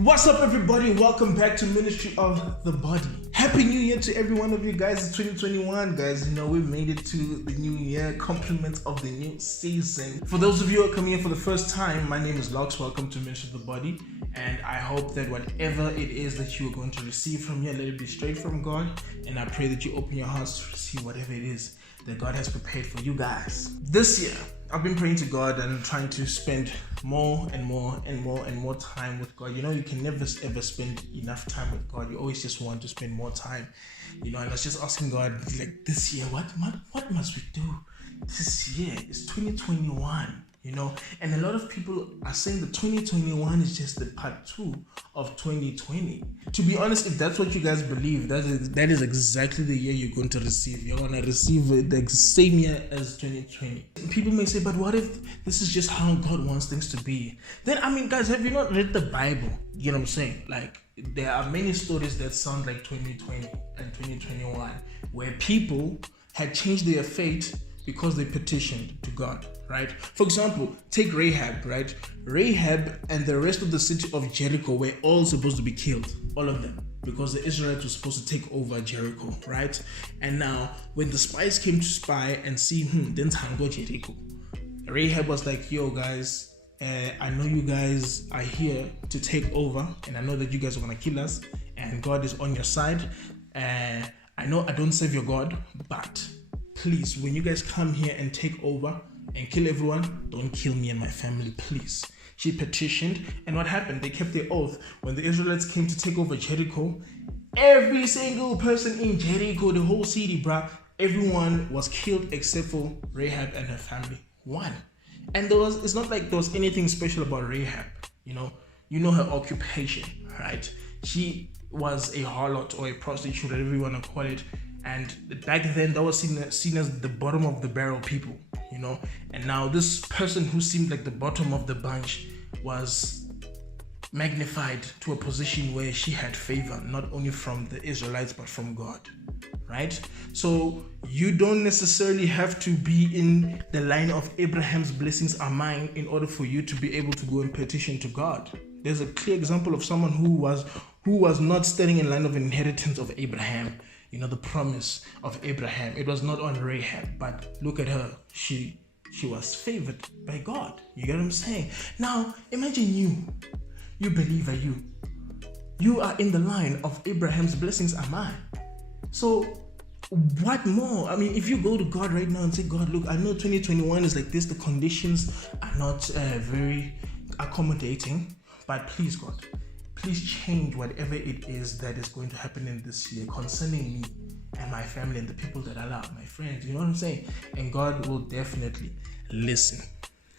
What's up, everybody? Welcome back to Ministry of the Body. Happy New Year to every one of you guys. It's 2021, guys. You know, we made it to the new year. Compliments of the new season. For those of you who are coming in for the first time, my name is Locks. Welcome to Ministry of the Body. And I hope that whatever it is that you are going to receive from here, let it be straight from God. And I pray that you open your hearts to receive whatever it is that God has prepared for you guys. This year, I've been praying to God and trying to spend more and more time with God. You know, you can never ever spend enough time with God. You always just want to spend more time. You know, and I was just asking God, like, this year, what must we do this year? It's 2021. You know, and a lot of people are saying that 2021 is just the part 2 of 2020. To be honest, if that's what you guys believe, that is exactly the year you're going to receive. You're going to receive the same year as 2020. People may say, but what if this is just how God wants things to be? Then, I mean, guys, have you not read the Bible? You know what I'm saying? Like, there are many stories that sound like 2020 and 2021 where people had changed their fate because they petitioned to God, right? For example, take Rahab, right? Rahab and the rest of the city of Jericho were all supposed to be killed, all of them, because the Israelites were supposed to take over Jericho, right? And now, when the spies came to spy and see, then tango Jericho, Rahab was like, yo guys, I know you guys are here to take over, and I know that you guys are gonna kill us, and God is on your side. I know I don't serve your God, but please, when you guys come here and take over and kill everyone, don't kill me and my family, please. She petitioned, and what happened? They kept their oath. When the Israelites came to take over Jericho, every single person in Jericho, the whole city, everyone was killed except for Rahab and her family. One. And it's not like there was anything special about Rahab. You know her occupation, right? She was a harlot or a prostitute, whatever you want to call it. And back then, that was seen as the bottom of the barrel people, you know. And now this person who seemed like the bottom of the bunch was magnified to a position where she had favor, not only from the Israelites, but from God, right? So you don't necessarily have to be in the line of Abraham's blessings are mine in order for you to be able to go and petition to God. There's a clear example of someone who was not standing in line of inheritance of Abraham. You know, the promise of Abraham. It was not on Rahab, but look at her. She was favored by God. You get what I'm saying? Now, imagine you believer, you are in the line of Abraham's blessings are mine. So, what more? I mean, if you go to God right now and say, God, look, I know 2021 is like this. The conditions are not very accommodating, but please, God, please change whatever it is that is going to happen in this year concerning me and my family and the people that I love, my friends. You know what I'm saying? And God will definitely listen.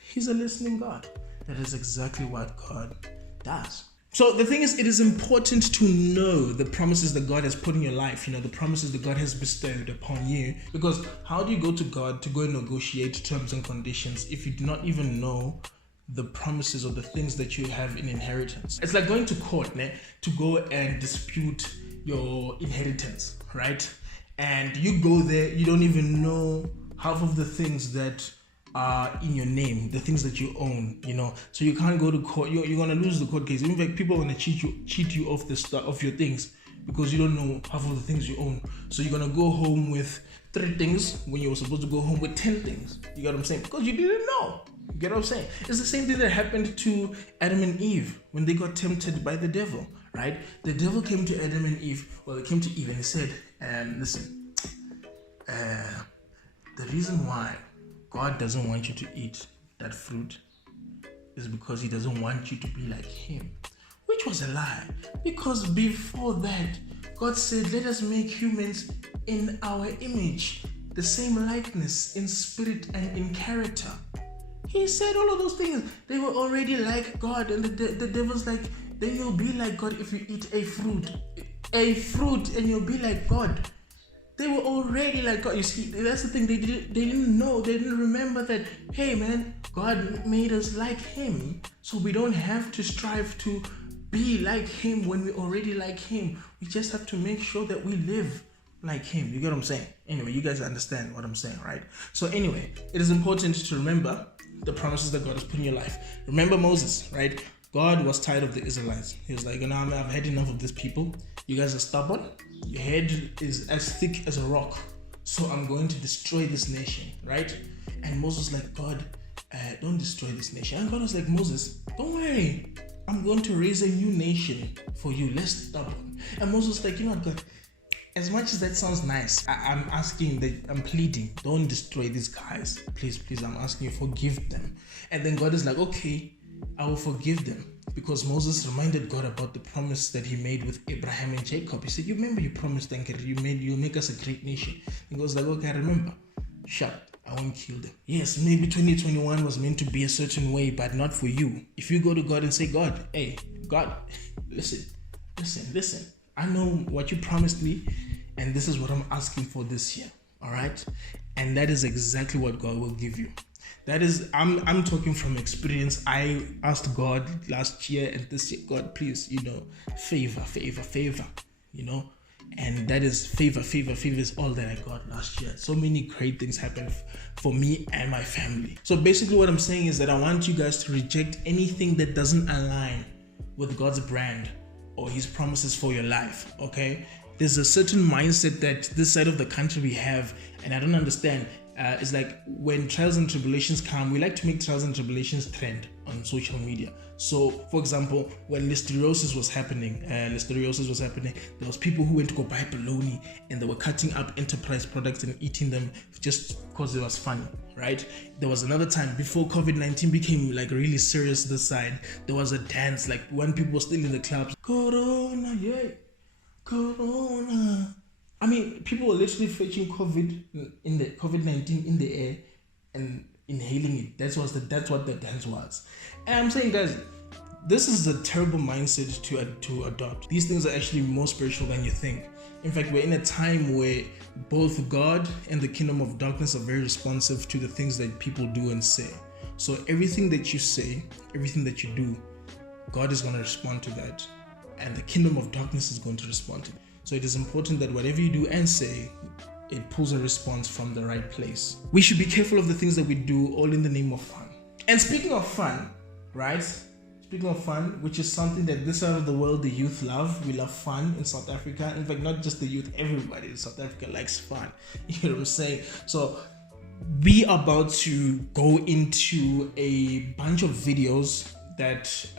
He's a listening God. That is exactly what God does. So the thing is, it is important to know the promises that God has put in your life, you know, the promises that God has bestowed upon you. Because how do you go to God to go and negotiate terms and conditions if you do not even know the promises or the things that you have in inheritance? It's like going to court to go and dispute your inheritance, right? And you go there, you don't even know half of the things that are in your name, the things that you own, you know. So you can't go to court. You're gonna lose the court case. In fact, people are gonna cheat you off the stuff of your things because you don't know half of the things you own. So you're gonna go home with 3 things when you were supposed to go home with 10 things. You get what I'm saying? Because you didn't know. You get what I'm saying? It's the same thing that happened to Adam and Eve when they got tempted by the devil, right? The devil came to Adam and Eve. Well, they came to Eve and he said, listen, the reason why God doesn't want you to eat that fruit is because he doesn't want you to be like him, which was a lie. Because before that, God said, let us make humans in our image, the same likeness in spirit and in character. He said all of those things. They were already like God, and the devil's like, then you'll be like God if you eat a fruit, and you'll be like God. They were already like God. You see, that's the thing. They didn't know. They didn't remember that, hey man, God made us like him. So we don't have to strive to be like him when we're already like him. We just have to make sure that we live like him. You get what I'm saying? Anyway, you guys understand what I'm saying, right? So anyway, it is important to remember the promises that God has put in your life. Remember Moses, right? God was tired of the Israelites. He was like, I've had enough of these people. You guys are stubborn. Your head is as thick as a rock. So I'm going to destroy this nation, right? And Moses was like, God, don't destroy this nation. And God was like, Moses, don't worry. I'm going to raise a new nation for you. Less stubborn. And Moses was like, you know what, God, as much as that sounds nice, I'm pleading, don't destroy these guys. Please, I'm asking you, forgive them. And then God is like, okay, I will forgive them. Because Moses reminded God about the promise that he made with Abraham and Jacob. He said, you remember you promised, you'll make us a great nation. And God was like, okay, I remember. Shut. I won't kill them. Yes, maybe 2021 was meant to be a certain way, but not for you. If you go to God and say, God, hey, God, listen. I know what you promised me, and this is what I'm asking for this year. All right? And that is exactly what God will give you. That is, I'm talking from experience. I asked God last year and this year, God, please, favor, and that is favor is all that I got last year. So many great things happened for me and my family. So basically what I'm saying is that I want you guys to reject anything that doesn't align with God's brand or his promises for your life, okay? There's a certain mindset that this side of the country we have, and I don't understand. It's like when trials and tribulations come, we like to make trials and tribulations trend on social media. So, for example, when listeriosis was happening, there was people who went to go buy bologna and they were cutting up enterprise products and eating them just because it was funny, right? There was another time before COVID-19 became like really serious this side. There was a dance, like when people were still in the clubs. Corona, yeah, Corona. I mean, people were literally fetching COVID-19 in the air and inhaling it. That's what the dance was. And I'm saying, guys, this is a terrible mindset to adopt. These things are actually more spiritual than you think. In fact, we're in a time where both God and the kingdom of darkness are very responsive to the things that people do and say. So everything that you say, everything that you do, God is going to respond to that. And the kingdom of darkness is going to respond to it. So it is important that whatever you do and say, it pulls a response from the right place. We should be careful of the things that we do, all in the name of fun. And speaking of fun, right? Speaking of fun, which is something that this side of the world, the youth love. We love fun in South Africa. In fact, not just the youth, everybody in South Africa likes fun. You know what I'm saying? So we are about to go into a bunch of videos that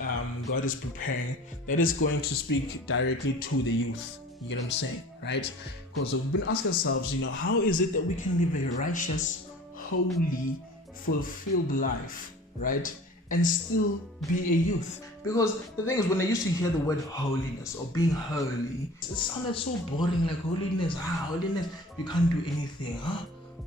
God is preparing that is going to speak directly to the youth. You get what I'm saying, right? Because we've been asking ourselves, how is it that we can live a righteous, holy, fulfilled life, right? And still be a youth? Because the thing is, when I used to hear the word holiness or being holy, it sounded so boring, like holiness, you can't do anything,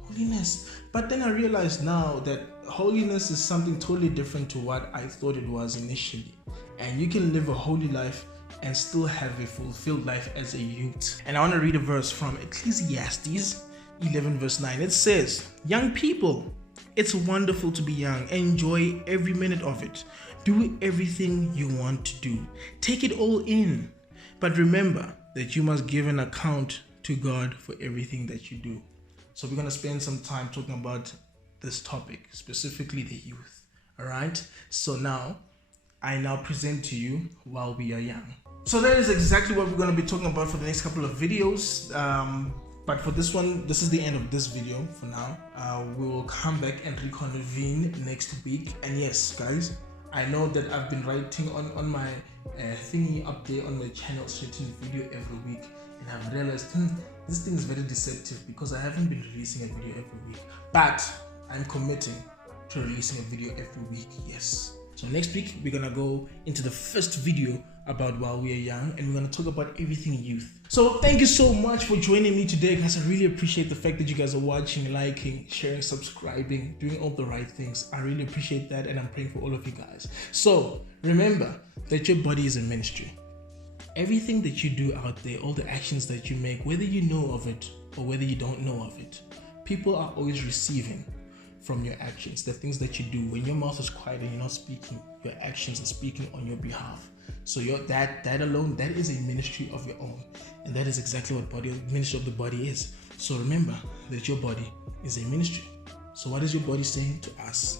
holiness. But then I realized now that holiness is something totally different to what I thought it was initially. And you can live a holy life and still have a fulfilled life as a youth. And I want to read a verse from Ecclesiastes 11 verse 9. It says, young people, it's wonderful to be young. Enjoy every minute of it. Do everything you want to do. Take it all in. But remember that you must give an account to God for everything that you do. So we're going to spend some time talking about this topic, specifically the youth. All right? So I now present to you While We Are Young. So that is exactly what we're going to be talking about for the next couple of videos. But for this one, this is the end of this video for now. We will come back and reconvene next week. And yes, guys, I know that I've been writing on my thingy up there on my channel, certain video every week. And I've realized this thing is very deceptive because I haven't been releasing a video every week. But I'm committing to releasing a video every week, yes. So next week, we're gonna go into the first video about While We Are Young, and we're gonna talk about everything youth. So thank you so much for joining me today, guys. I really appreciate the fact that you guys are watching, liking, sharing, subscribing, doing all the right things. I really appreciate that, and I'm praying for all of you guys. So remember that your body is a ministry. Everything that you do out there, all the actions that you make, whether you know of it or whether you don't know of it, people are always receiving from your actions. The things that you do, when your mouth is quiet and you're not speaking, your actions are speaking on your behalf. So that alone, that is a ministry of your own, and that is exactly what ministry of the body is. So remember that your body is a ministry. So what is your body saying to us?